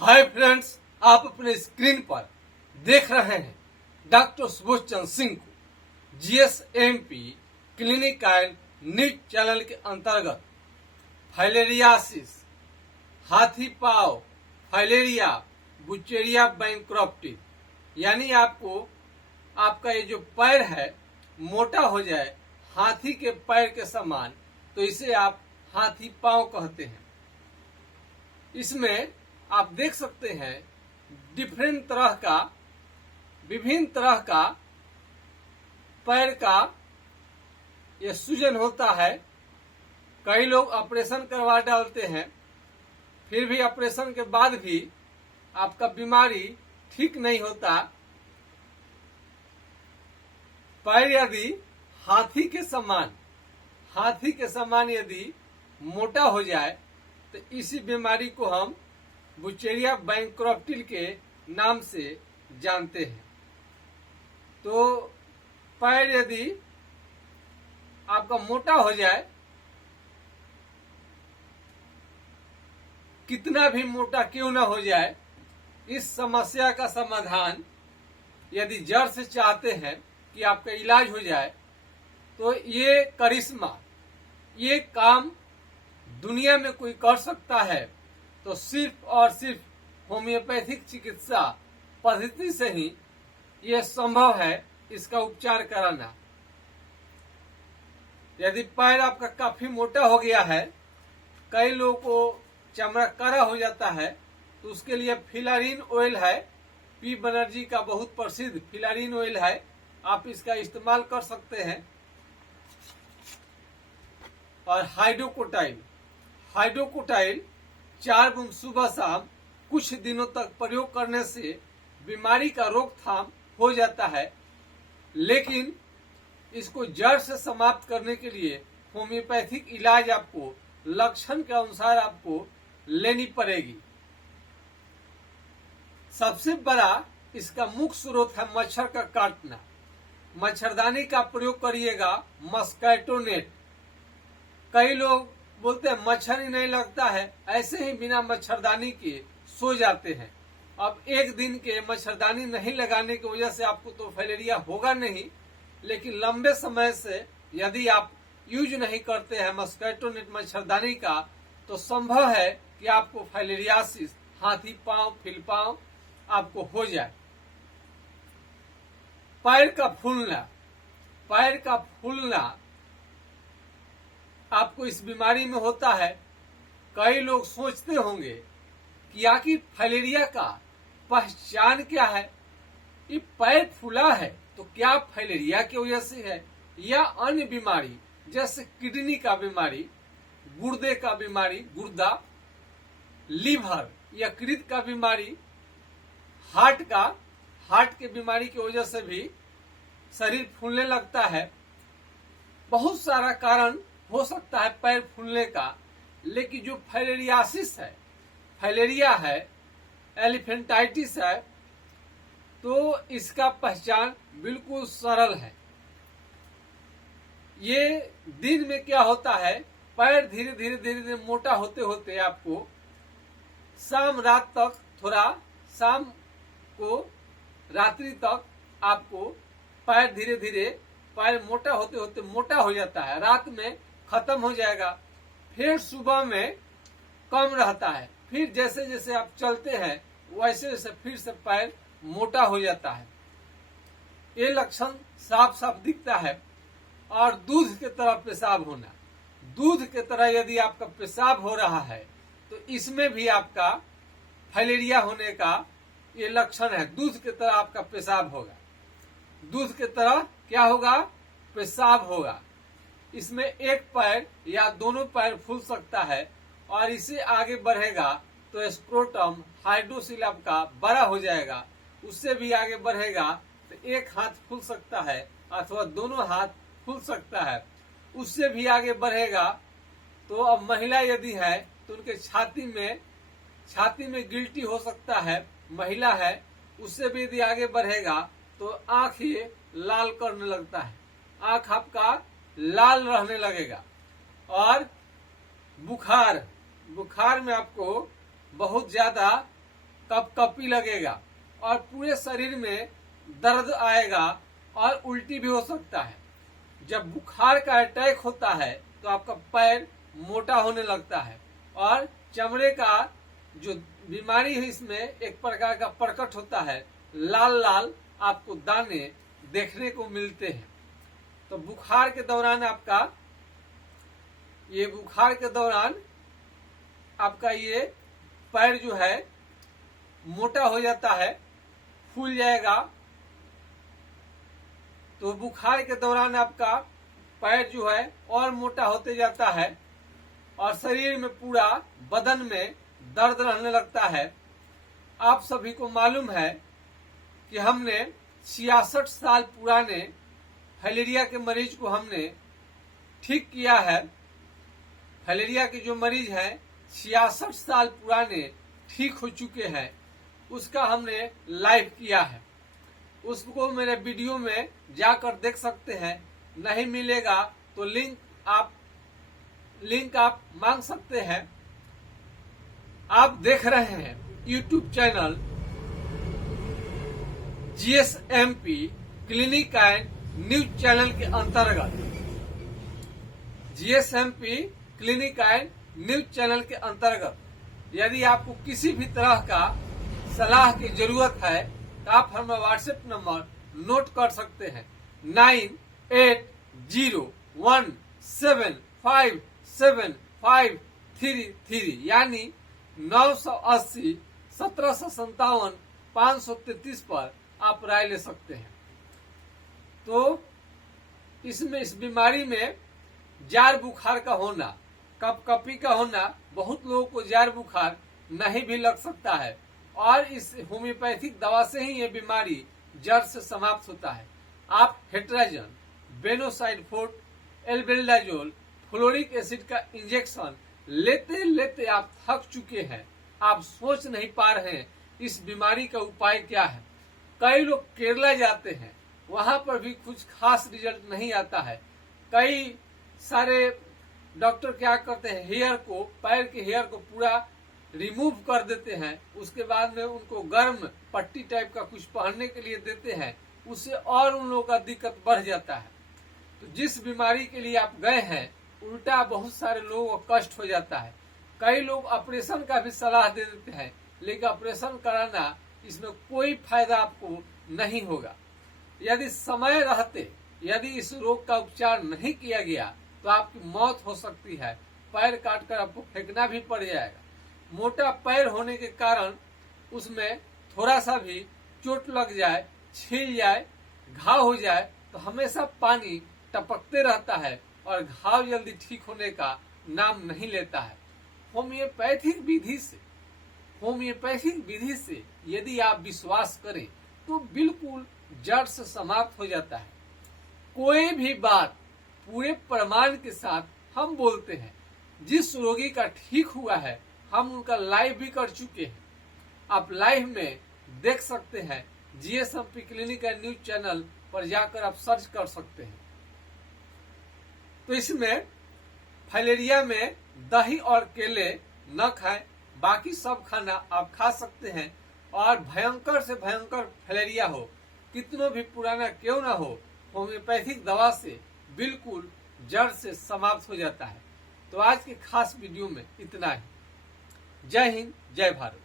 Hi friends, आप अपने screen पर देख रहे हैं डॉक्टर सुबोध चंद्र सिंह को जीएसएमपी क्लिनिक एंड न्यूज चैनल के अंतर्गत फाइलेरियासिस, हाथी पाव, फाइलेरिया, बुचेरिया बैंक्रप्टी, यानी आपका ये जो पैर है मोटा हो जाए हाथी के पैर के समान, तो इसे आप हाथी पांव कहते हैं। इसमें आप देख सकते हैं विभिन्न तरह का पैर का ये सूजन होता है। कई लोग ऑपरेशन करवा डालते हैं, फिर भी ऑपरेशन के बाद भी आपका बीमारी ठीक नहीं होता। पैर यदि हाथी के समान यदि मोटा हो जाए तो इसी बीमारी को हम बुचेरिया बैंक्रप्टी के नाम से जानते हैं। तो पैर यदि आपका मोटा हो जाए, कितना भी मोटा क्यों ना हो जाए, इस समस्या का समाधान यदि जड़ से चाहते हैं कि आपका इलाज हो जाए, तो ये करिश्मा, ये काम दुनिया में कोई कर सकता है तो सिर्फ और सिर्फ होम्योपैथिक चिकित्सा पद्धति से ही ये संभव है इसका उपचार कराना। यदि पैर आपका काफी मोटा हो गया है, कई लोगों को चमड़ा कड़ा हो जाता है, तो उसके लिए फिलारिन ऑयल है, पी बनर्जी का बहुत प्रसिद्ध फिलारिन ऑयल है, आप इसका इस्तेमाल कर सकते हैं। और हाइड्रोकोटाइल 4 बूंद सुबह शाम कुछ दिनों तक प्रयोग करने से बीमारी का रोकथाम हो जाता है, लेकिन इसको जड़ से समाप्त करने के लिए होम्योपैथिक इलाज आपको लक्षण के अनुसार आपको लेनी पड़ेगी। सबसे बड़ा इसका मुख्य स्रोत है मच्छर का काटना। मच्छरदानी का प्रयोग करिएगा, मस्कीटो नेट। कई लोग बोलते हैं मच्छर ही नहीं लगता है, ऐसे ही बिना मच्छरदानी के सो जाते हैं। अब एक दिन के मच्छरदानी नहीं लगाने की वजह से आपको तो फाइलेरिया होगा नहीं, लेकिन लंबे समय से यदि आप यूज नहीं करते हैं मस्कीटो नेट मच्छरदानी का, तो संभव है कि आपको फाइलेरियासिस, हाथी पांव, फिलपांव आपको हो जाए। पैर का फूलना आपको इस बीमारी में होता है। कई लोग सोचते होंगे कि आखिर फाइलेरिया का पहचान क्या है। ये पैर फूला है तो क्या फाइलेरिया की वजह से है या अन्य बीमारी जैसे किडनी का बीमारी, गुर्दे का बीमारी, गुर्दा, लीवर, यकृत का बीमारी, हार्ट के बीमारी की वजह से भी शरीर फूलने लगता है। बहुत सारा कारण हो सकता है पैर फूलने का, लेकिन जो फाइलेरिया है, एलिफेंटाइटिस है, तो इसका पहचान बिल्कुल सरल है। ये दिन में क्या होता है, पैर धीरे धीरे मोटा होते होते आपको शाम को रात्रि तक आपको पैर धीरे धीरे मोटा होते होते मोटा हो जाता है। रात में खत्म हो जाएगा, फिर सुबह में कम रहता है, फिर जैसे जैसे आप चलते हैं वैसे वैसे फिर से पैर मोटा हो जाता है। ये लक्षण साफ साफ दिखता है। और दूध के तरह पेशाब होना, दूध के तरह यदि आपका पेशाब हो रहा है तो इसमें भी आपका फाइलेरिया होने का ये लक्षण है। दूध के तरह आपका पेशाब होगा, दूध के तरह क्या होगा, पेशाब होगा। इसमें एक पैर या दोनों पैर फूल सकता है, और इसे आगे बढ़ेगा तो स्क्रोटम, हाइड्रोसिल आपका बड़ा हो जाएगा। उससे भी आगे बढ़ेगा तो एक हाथ फूल सकता है अथवा दोनों हाथ फूल सकता है। उससे भी आगे बढ़ेगा तो अब महिला यदि है तो उनके छाती में गिल्टी हो सकता है, महिला है। उससे भी यदि आगे बढ़ेगा तो आंख ये लाल करने लगता है, आंख आपका लाल रहने लगेगा। और बुखार में आपको बहुत ज्यादा कपकपी लगेगा और पूरे शरीर में दर्द आएगा और उल्टी भी हो सकता है। जब बुखार का अटैक होता है तो आपका पैर मोटा होने लगता है और चमड़े का जो बीमारी है इसमें एक प्रकार का प्रकट होता है, लाल लाल आपको दाने देखने को मिलते हैं। तो बुखार के दौरान आपका ये पैर जो है मोटा हो जाता है, फूल जाएगा। तो बुखार के दौरान आपका पैर जो है और मोटा होते जाता है और शरीर में पूरा बदन में दर्द रहने लगता है। आप सभी को मालूम है कि हमने 66 साल पुराने फाइलेरिया के मरीज को हमने ठीक किया है। फाइलेरिया के जो मरीज हैं 66 साल पुराने ठीक हो चुके हैं, उसका हमने लाइव किया है। उसको मेरे वीडियो में जाकर देख सकते हैं। नहीं मिलेगा तो लिंक आप मांग सकते हैं। आप देख रहे हैं YouTube channel GSMP clinic and news channel के अंतर्गत। GSMP clinic and news channel के अंतर्गत यदि आपको किसी भी तरह का सलाह की जरूरत है तो आप हमारा व्हाट्सएप नंबर नोट कर सकते हैं 9807575533 यानी 980 1757 533 पर आप राय ले सकते हैं। तो इस बीमारी में जार बुखार का होना, कपकपी का होना, बहुत लोगों को जार बुखार नहीं भी लग सकता है और इस होम्योपैथिक दवा से ही ये बीमारी जड़ से समाप्त होता है। आप हेट्राजन, बेनोसाइड फोर्ट, एल्बेंडाजोल, फ्लोरिक एसिड का इंजेक्शन लेते लेते आप थक चुके हैं। आप सोच नहीं पा रहे हैं इस बीमारी का उपाय क्या है। कई लोग केरला जाते हैं, वहां पर भी कुछ खास रिजल्ट नहीं आता है। कई सारे डॉक्टर क्या करते हैं, पैर के हेयर को पूरा रिमूव कर देते हैं, उसके बाद में उनको गर्म पट्टी टाइप का कुछ पहनने के लिए देते हैं, उससे और उन लोगों का दिक्कत बढ़ जाता है। तो जिस बीमारी के लिए आप गए हैं उल्टा बहुत सारे लोगों को कष्ट हो जाता है। कई लोग ऑपरेशन का भी सलाह दे देते हैं, लेकिन ऑपरेशन कराना इसमें कोई फायदा आपको नहीं होगा। यदि समय रहते यदि इस रोग का उपचार नहीं किया गया तो आपकी मौत हो सकती है। पैर काटकर आपको फेंकना भी पड़ जाएगा। मोटा पैर होने के कारण उसमें थोड़ा सा भी चोट लग जाए, छील जाए, घाव हो जाए तो हमेशा पानी टपकते रहता है और घाव जल्दी ठीक होने का नाम नहीं लेता है। होम्योपैथिक विधि से यदि आप विश्वास करें तो बिल्कुल जड़ से समाप्त हो जाता है। कोई भी बात पूरे प्रमाण के साथ हम बोलते हैं। जिस रोगी का ठीक हुआ है हम उनका लाइव भी कर चुके हैं। आप लाइव में देख सकते हैं। GSMP clinic and news channel पर जाकर आप सर्च कर सकते हैं। तो इसमें फाइलेरिया में दही और केले न खाएं, बाकी सब खाना आप खा सकते हैं। और भयंकर से भयंकर फाइलेरिया हो, कितनों भी पुराना क्यों ना हो, होम्योपैथिक दवा से बिल्कुल जड़ से समाप्त हो जाता है। तो आज के खास वीडियो में इतना ही। जय हिंद, जय भारत।